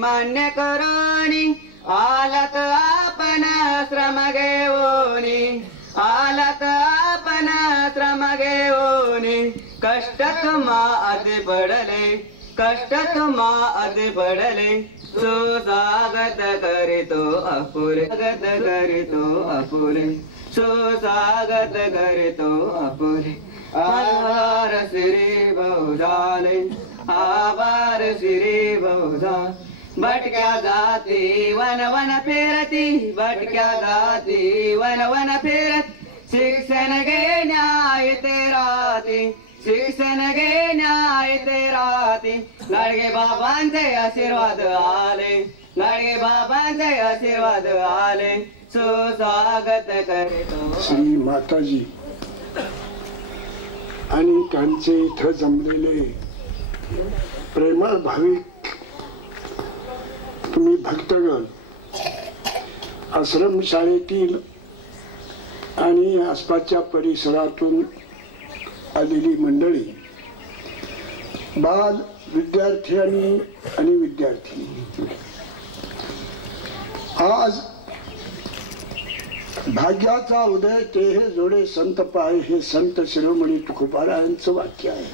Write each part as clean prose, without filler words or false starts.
मान्य करोनी आलत आपण श्रम घेऊनी आलत आपण श्रम घेऊनी कष्ट तुम्हा आधी पडले कष्ट तुम्हा आधी पडले सुसागत करीतो अपुरे स्वागत करीतो अपुरे सुसागत करीतो अपुरे आभार श्री बहुधाले आभार श्री बहुधा भटक्या जाती वन वन फिरती भटक्या जाती वन वन फिरत शिक्षण घेण्याय ते राहती शिक्षण घेण्याय ते राहती गाडगे बाबांचे आशीर्वाद आले गाडगे बाबांचे आशीर्वाद आले सुस्वागत करतो श्री माताजी आणि त्यांचे इथं जमलेले प्रेमळ भाविक तुम्ही भक्तगण आश्रमशाळेतील आणि आसपासच्या परिसरातून आलेली मंडळी बाल विद्यार्थी आणि विद्यार्थी आज भाग्याचा उदय ते हे जोडे संत पाय, हे संत शिरोमणी तुकोबारायांचं वाक्य आहे.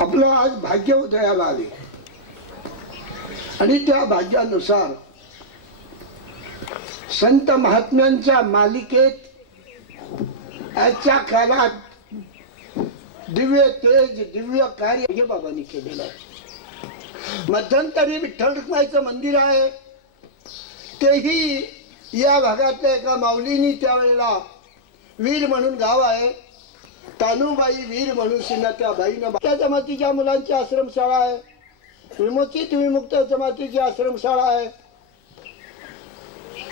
आपलं आज भाग्य उदयाला आले आणि त्या भाग्यानुसार संत महात्म्यांच्या मालिकेत आजच्या काळात दिव्य तेज दिव्य कार्य हे बाबांनी केलेलं आहे. मध्यंतरी विठ्ठल रुक्माईचं मंदिर आहे, तेही या भागातल्या एका माऊलीनी त्यावेळेला वीर म्हणून गाव आहे, तानुबाई वीर म्हणून सिन्हा त्या बाईनं त्या जमातीच्या मुलांची आश्रमशाळा आहे, विमोचित विमुक्त जमातीची आश्रमशाळा आहे,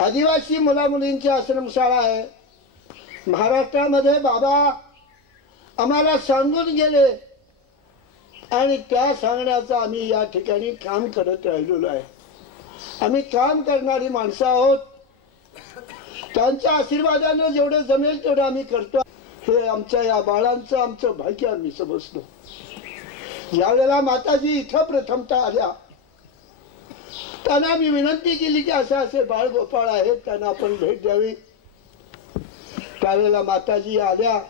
आदिवासी मुला मुलींची आश्रमशाळा आहे. महाराष्ट्रामध्ये बाबा आम्हाला सांगून गेले आणि त्या सांगण्याचं आम्ही या ठिकाणी काम करत राहिलेलो आहे. आम्ही काम करणारी माणसं आहोत. त्यांच्या आशीर्वादानं जेवढं जमेल तेवढं आम्ही करतो. हे आमच्या या बाळांचं आमचं भाग्य आम्ही समजतो. ज्यावेळेला माताजी इथं प्रथमतः आल्या, त्यांना मी विनंती केली की असे असे बाळ गोपाळ आहेत, त्यांना आपण भेट द्यावी. त्यावेळेला माताजी आल्या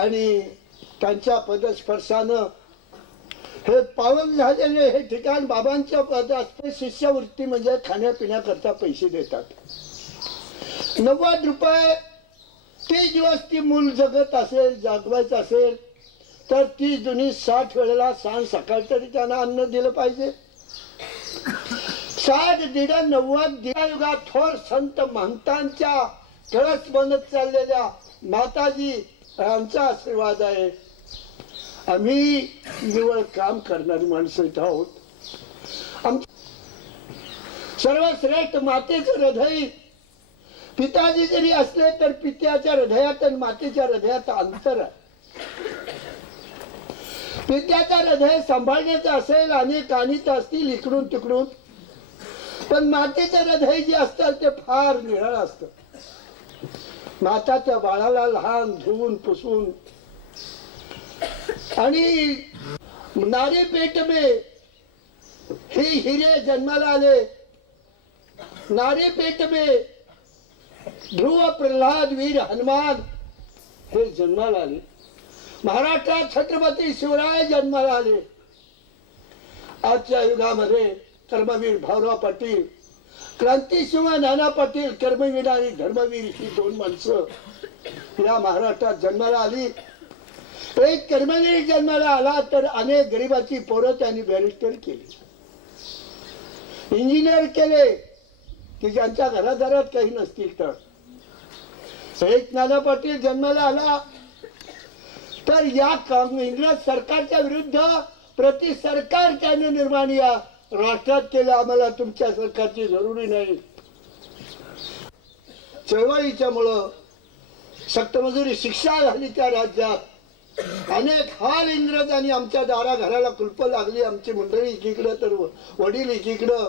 आणि त्यांच्या पदस्पर्शानं हे पावन झालेले हे ठिकाण बाबांच्या पदास्पर शिष्यवृत्ती म्हणजे खाण्यापिण्याकरता पैसे देतात. 90 रुपये ते दिवस ती मूल जगत असेल, जागवायचं असेल तर ती जुनी 60 वेळेला सांज सकाळ तरी त्यांना अन्न दिलं पाहिजे. 60 दीड 90 युगात थोर संत महंतांच्या कळस बनत चाललेल्या माताजी यांचा आशीर्वाद आहे. आम्ही निवळ काम करणारी माणसं इथं आहोत. सर्वश्रेष्ठ मातेचं हृदय पिताजी जरी असले तर पित्याच्या हृदयात आणि मातेच्या हृदयात अंतर आहे. पित्याचं हृदय सांभाळण्याचं असेल, अनेक आणीत असतील इकडून तिकडून, पण मातेचं हृदय जे असतं ते फार निराळ असतं. माताच्या बाळाला लहान धुवून पुसून आणि नारे पेट में हे हिरे जन्माला आले. नारे पेट में ध्रुव प्रल्हाद वीर हनुमान हे जन्माला आले. महाराष्ट्रात छत्रपती शिवराय जन्माला आले. आजच्या युगामध्ये कर्मवीर भाऊराव पाटील, क्रांतिसिंह नाना पाटील, कर्मवीर आणि धर्मवीर ही 2 माणसं या महाराष्ट्रात जन्माला आली. एक कर्मवीर जन्माला आला तर अनेक गरिबाची पोरं त्यांनी बॅरिस्टर केली, इंजिनियर केले की ज्यांच्या घरादारात काही नसतील तर. एक नाना पाटील जन्माला आला तर या इंग्रज सरकारच्या विरुद्ध प्रति सरकार त्याने निर्माण या राष्ट्रात केलं. आम्हाला तुमच्या सरकारची जरुरी नाही. चळवळीच्या मुळे सक्तमजुरी शिक्षा झाली त्या राज्यात. अनेक हाल इंग्रजांनी आमच्या दारा घराला कुलप लागली. आमची मंडळी एकीकडं तर वडील एकीकडं.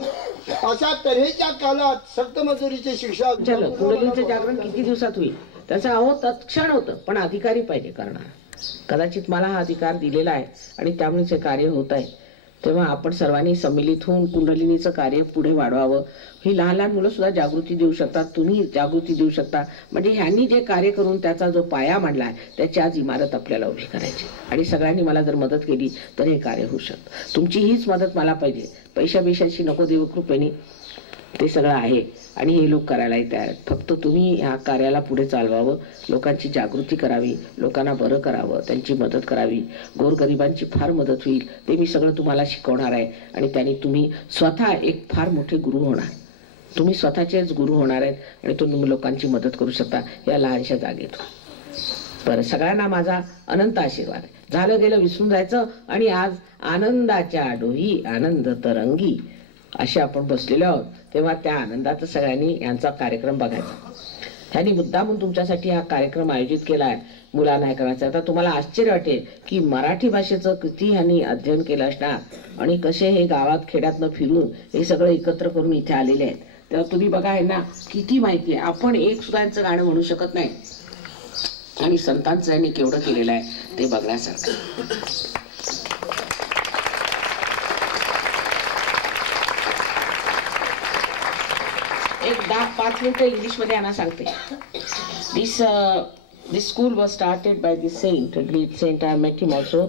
अशा तऱ्हेच्या काळात सक्तमजुरीची शिक्षा. कुंडलींचं जागरण किती दिवसात होईल त्याचा अहो तत्क्षण होतं, पण अधिकारी पाहिजे करणार. कदाचित मला हा अधिकार दिलेला आहे आणि त्यामुळेच हे कार्य होत आहे. तेव्हा आपण सर्वांनी सम्मिलित होऊन कुंडलिनीचं कार्य पुढे वाढवावं. ही लहान लहान मुलं सुद्धा जागृती देऊ शकतात, तुम्ही जागृती देऊ शकता. म्हणजे ह्यांनी जे कार्य करून त्याचा जो पाया मांडला त्याची आज इमारत आपल्याला उभी करायची. आणि सगळ्यांनी मला जर मदत केली तर हे कार्य होऊ शकतं. तुमची हीच मदत मला पाहिजे. पैशाशी नको, देवकृपेने ते सगळं आहे आणि हे लोक करायलाही तयार आहेत. फक्त तुम्ही ह्या कार्याला पुढे चालवावं, लोकांची जागृती करावी, लोकांना बरं करावं, त्यांची मदत करावी. गोरगरिबांची फार मदत होईल ते मी सगळं तुम्हाला शिकवणार आहे. आणि त्यांनी तुम्ही स्वतः एक फार मोठे गुरु होणार. तुम्ही स्वतःचेच गुरु होणार आहेत आणि तुम्ही लोकांची मदत करू शकता या लहानशा जागेतून. बरं, सगळ्यांना माझा अनंत आशीर्वाद आहे. झालं गेलं विसरून जायचं आणि आज आनंदाच्या डोही आनंद तरंगी असे आपण बसलेलो आहोत. तेव्हा त्या आनंदात सगळ्यांनी यांचा कार्यक्रम बघायचा. त्यांनी मुद्दामून तुमच्यासाठी हा कार्यक्रम आयोजित केला आहे. मुलांना हे करायचं. आता तुम्हाला आश्चर्य वाटेल की मराठी भाषेचं किती ह्यांनी अध्ययन केलं असणार आणि कसे हे गावात खेड्यातनं फिरून हे सगळं एकत्र करून इथे आलेले आहेत. तेव्हा तुम्ही बघा यांना किती माहिती आहे. आपण एक सुद्धा यांचं गाणं म्हणू शकत नाही आणि संतांचं यांनी केवढं केलेलं आहे ते बघण्यासारखं. एक 5 मिनिटं इंग्लिशमध्ये आणा सांगते. This school was started by the saint, a great saint. I met him also,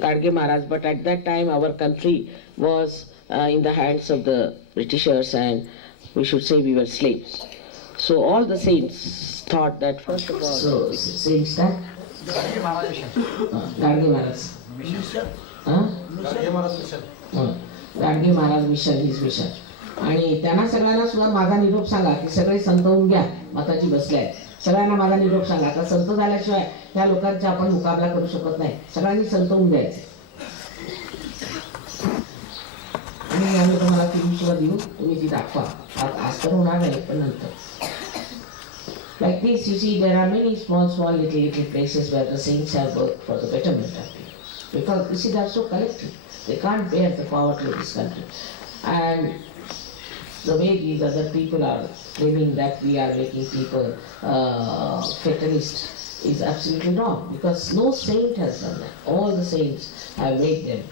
Gadge Maharaj. But at that time, our country was in the hands of the Britishers, and we should say we were slaves. So all the saints thought that first of all. So saints that. Gadge Maharaj. Gadge Maharaj mission, his mission. आणि त्यांना सगळ्यांना सुद्धा माझा निरोप सांगा की सगळे संत होऊन घ्या, मताची बसले आहेत. सगळ्यांना माझा निरोप सांगा का संत झाल्याशिवाय त्या लोकांचा आपण मुकाबला करू शकत नाही. सगळ्यांनी संत होऊन द्यायचे. आणि आम्ही तुम्हाला ती सुद्धा देऊ, तुम्ही ती दाखवा. आज तर होणार नाही पण नंतर. Like this, you see, there are many small little places where the saints have worked for the betterment of people. Because you see, they are so collective. They can't bear the poverty of this country. And the way these other people are claiming that we are making people fatalists is absolutely wrong, because no saint has done that. All the saints have made them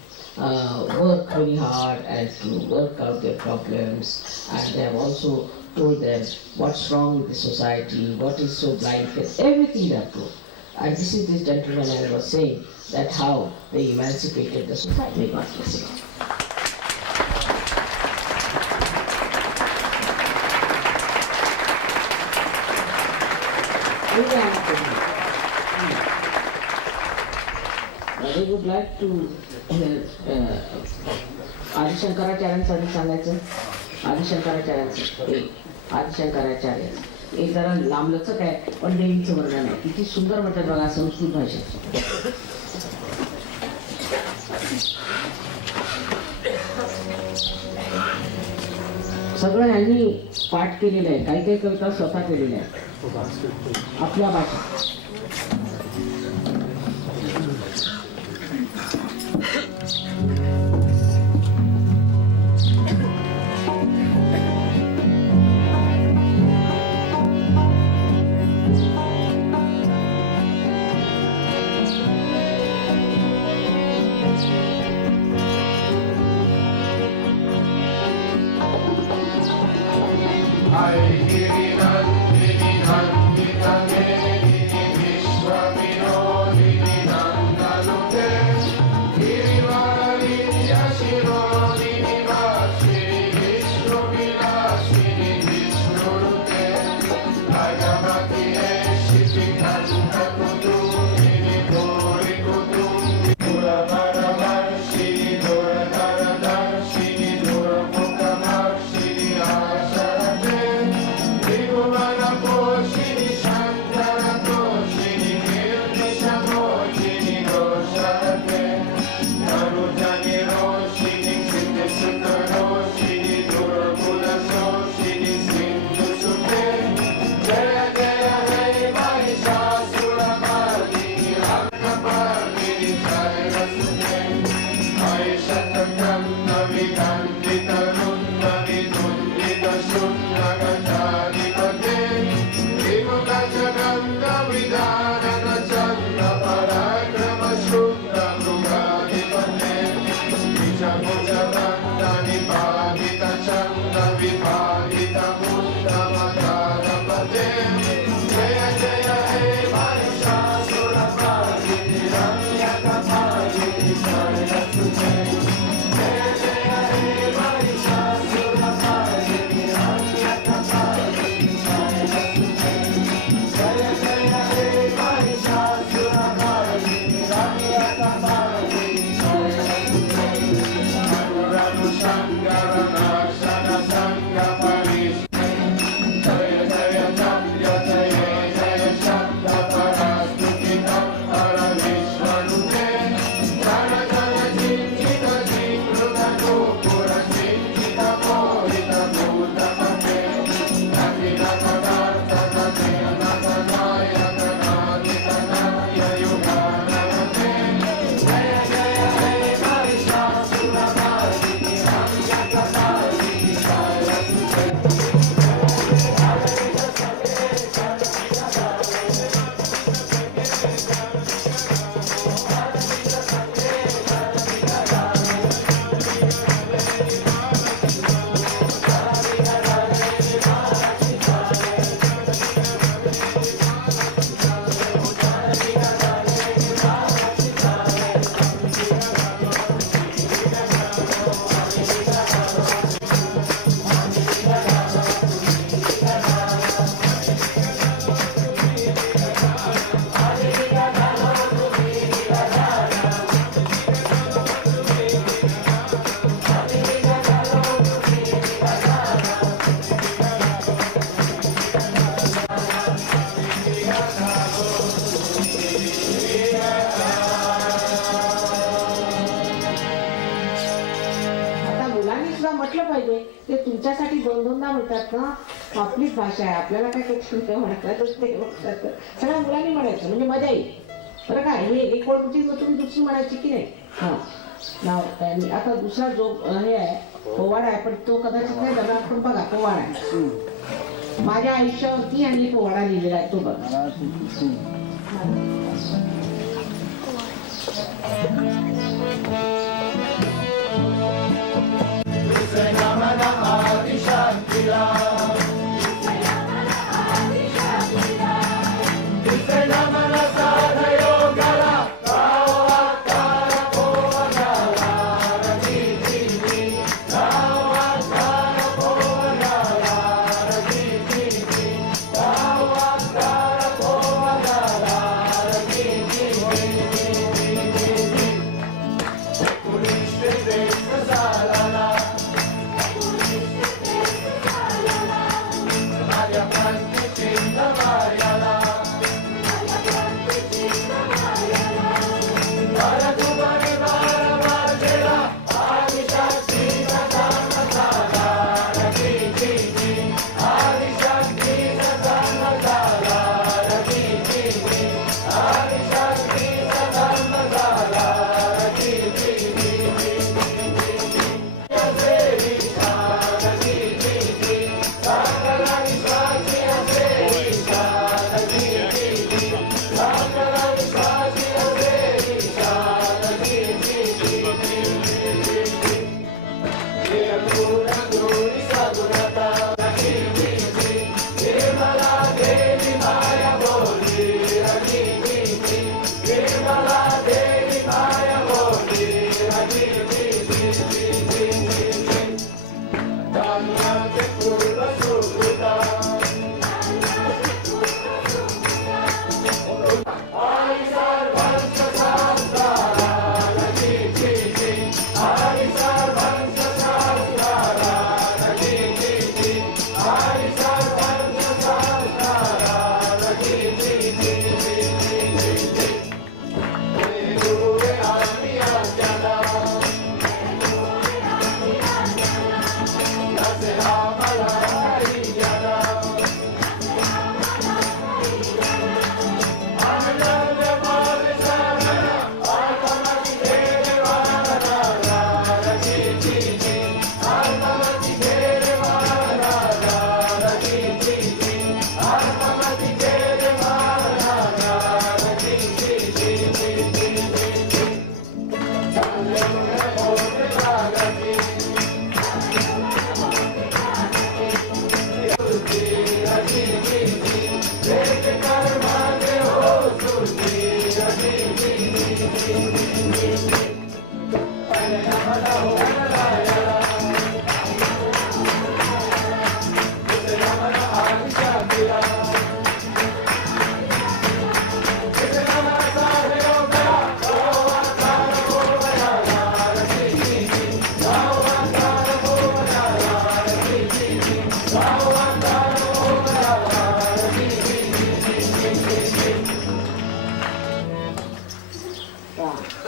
work very hard and to work out their problems, and they have also told them what's wrong with the society, what is so blind, everything they have told. And this is this gentleman I was saying, that how they emancipated the society. May God bless you. I would like to आदिशंकराचार्यांसाठी सांगायचं. आदिशंकराचार्य हे जरा लांबलचक आहे, पण देवीचं वर्णन आहे. किती सुंदर म्हणतात बघा संस्कृत भाषेत. सगळं यांनी पाठ केलेलं आहे. काही काही कविता स्वतः केलेल्या आहेत आपल्या भाषेत. Yeah. तुमच्यासाठी दोन दोनदा म्हणतात ना, आपलीच भाषा आहे, आपल्याला काय काही म्हणतात सगळ्या मुलांनी म्हणायचं म्हणजे मजा येईल बरं का. हे एक ओळ तुम्ही दुसरी म्हणायची की नाही. हा नाव काय आता दुसरा जो हे आहे पोवाडा आहे, पण तो कदाचित नाही बघा, पण बघा पोवाडा आहे माझ्या आयुष्यावरती आणि पोवाडा लिहिलेला आहे तो बघा.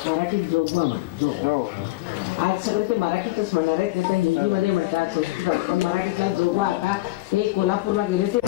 मराठीत जोगवा आज सगळं ते मराठीतच म्हणणार आहे. ते तर हिंदीमध्ये म्हणतात, संस्कृत, पण मराठीतला जोगवा आता ते कोल्हापूरला गेले ते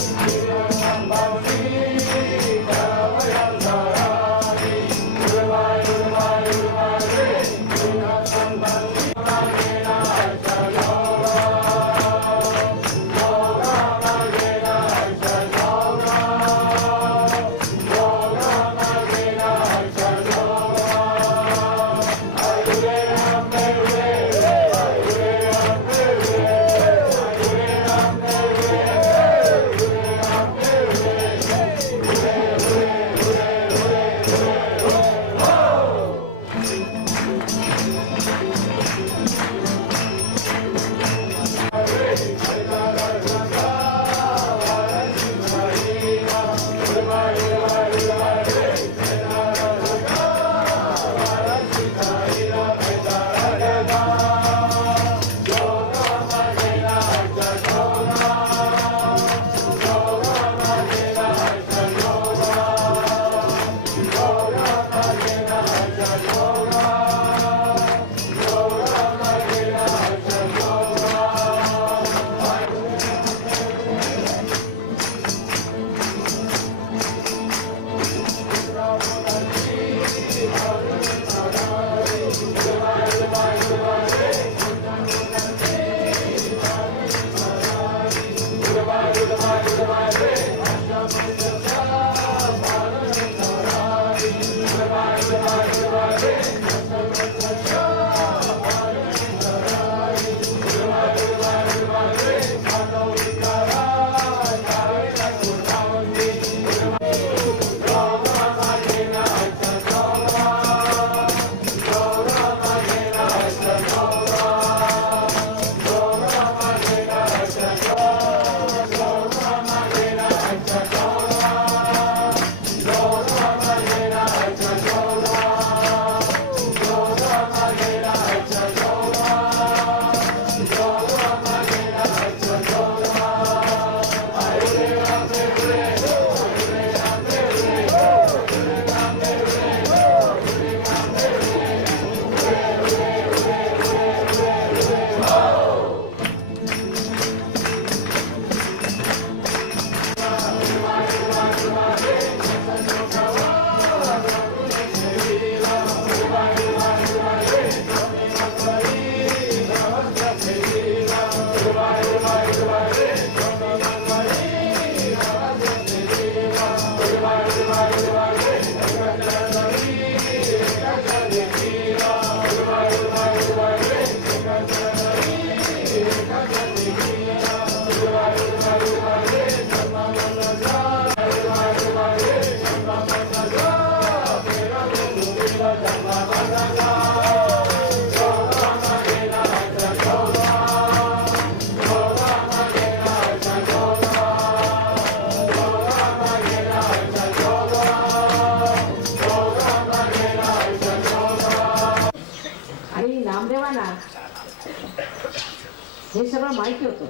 हे सगळं माहिती होतं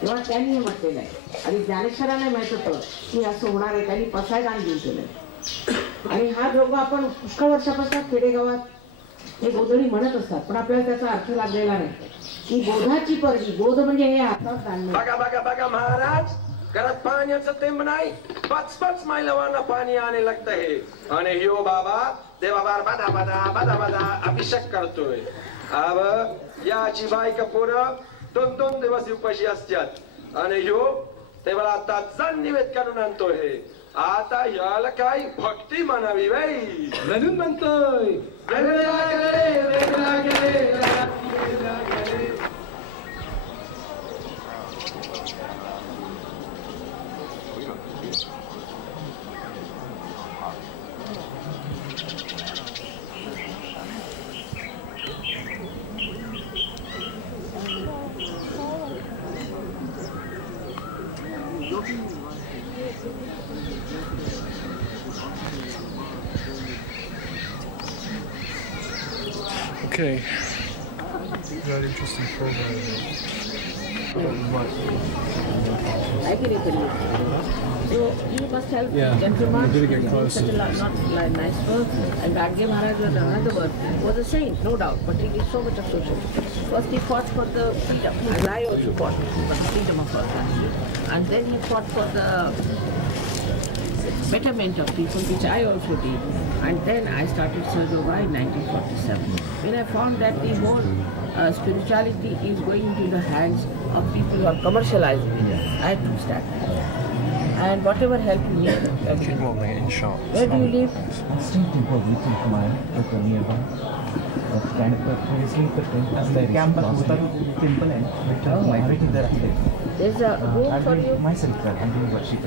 तेव्हा त्यांनी हे म्हटलेलं आहे. आणि ज्ञानेश्वरांना माहित होतं की असं होणार आहे, त्यांनी पसायदान घेऊन केलं. आणि हा ढोंग आपण पुष्कळ वर्षापासून खेडेगावात हे गोधडी म्हणत असतात, पण आपल्याला त्याचा अर्थ लागलेला नाही की बोधाची परडी. बोध म्हणजे हे हातात आणणं. बघा बघा बघा महाराज, घरात पाण्याचं थेंब नाही, 5-5 मैलावांना पाणी आणे लागतं हे. आणि ह्यो बाबा देवाबार बदा बदा बदा बदा अभिषेक करतोय. अब याची बायका पोरं 2-2 दिवस उपाशी असतात आणि ह्यो तेव्हा आता जण निवेद करून आणतोय हे. आता याला काही भक्ती म्हणावी बाई म्हणून म्हणतोय. Okay. Very interesting program. I can even you. So you must help Yeah, gentleman. I'm gonna get He's closer. such a not like nice word. And Gadge Maharaj was another word. Was a saint, no doubt, but he did so much of social. First he fought for the freedom, and I also fought for the freedom of our country. And then he fought for the betterment of people, which I also did. And then I started Sahaja Yoga in 1947. When I found that the whole spirituality is going into the hands of people who are commercializing it, I had to start. And whatever help you need, I will Keep give. moving in shot. Where do you live? Still temple within Kumar, the nearby. Kind of previously the temple and everything there. There's a room for you. Myself, I'm doing worship.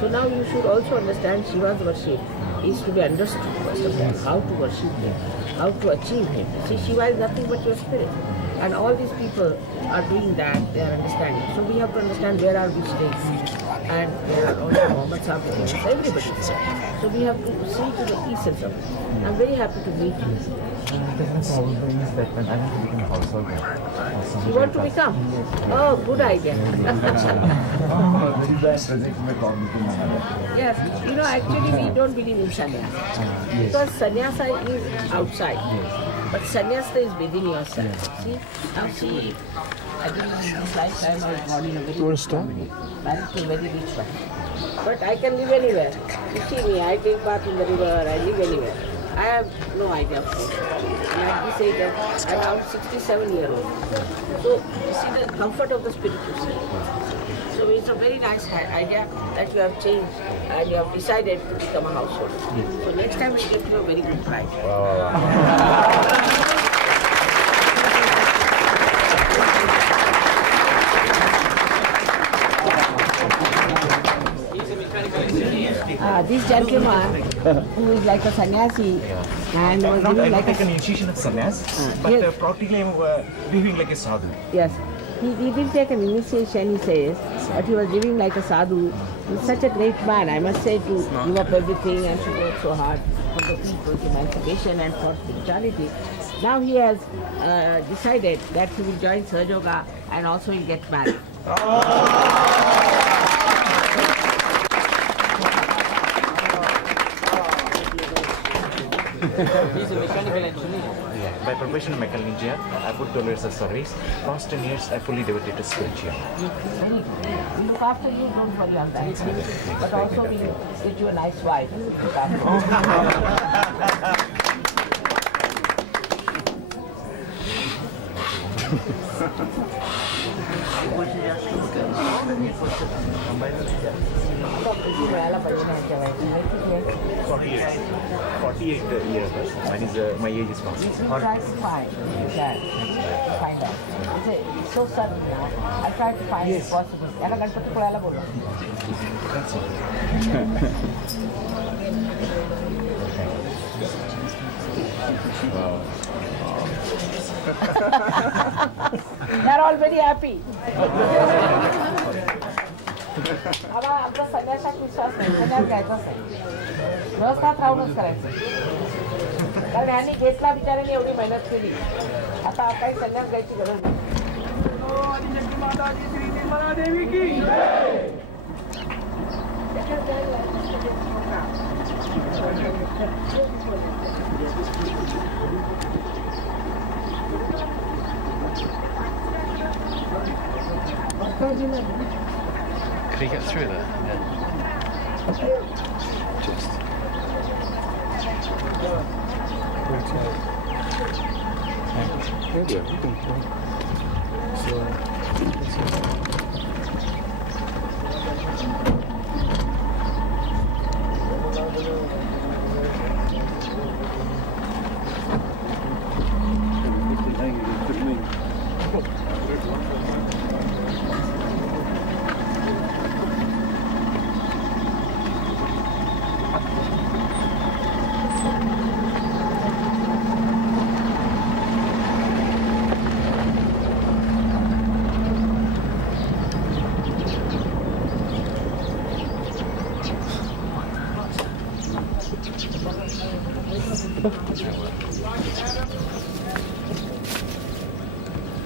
So now you should also understand Shiva's worship is to be understood first of all, how to worship him, how to achieve him. See, Shiva is nothing but your spirit. And all these people are doing that, they are understanding. So we have to understand where are we staying. And there are also Muhammad Sahib, everybody. So we have to see to the essence of it. I'm very happy to meet you. The problem is that when I want to become a household. You want to become? Oh, good idea. Very bad project with all Yes, you know, actually we don't believe in sannyasa. Because sannyasa is outside. But sannyasa is within yourself. See? Now see, I believe in this lifetime I was born in a very want to stop? married to a very rich man. But I can live anywhere. You see me, I take bath in the river, I live anywhere. I have no idea of food. And at this age, I'm around 67 years old. So, you see the comfort of the spiritual side. So it's a very nice idea that you have changed and you have decided to become a household. So next time we'll give you a very good prize. This gentleman who is like a sannyasi and was Not living I like take a... an initiation of sannyas, but yes. practically I'm living like a sadhu. Yes. He didn't take an initiation, he says, but he was living like a sadhu. He's such a great man, I must say, to give up everything and to work so hard for the people's emancipation and for spirituality. Now he has decided that he will join Sahaja Yoga and also he'll get married. He's a mechanical engineer. Yeah, by profession mechanical engineer, I put towards the service. Past 10 years, I fully devoted to spirituality. Very good. We look after you, don't worry on that. But also we get you a nice wife. We look after you. Forty-eight years. My age is 47. Try to find that. Find out. It's so sudden now. I try to find it possible. याला गणपतीपुळ्याला बोलवा. That's all. They're all very happy. आम्हाला आमचा संन्यासात विश्वास नाही, संन्यास घ्यायचाच नाही. व्यवस्थात राहूनच करायचं. कारण ह्यांनी घेतला बिचाऱ्यांनी एवढी मेहनत केली. आता काही संन्यास घ्यायची गरज नाही. आदिशक्ति माता की श्री निर्मला देवी की Could he get through there? Yeah. Just.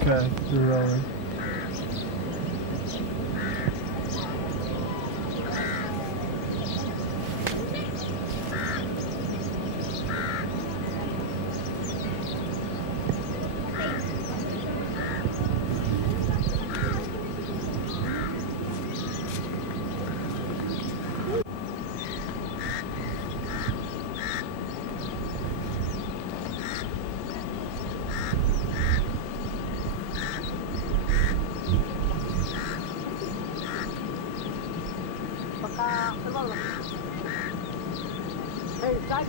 Okay, you're rolling. काय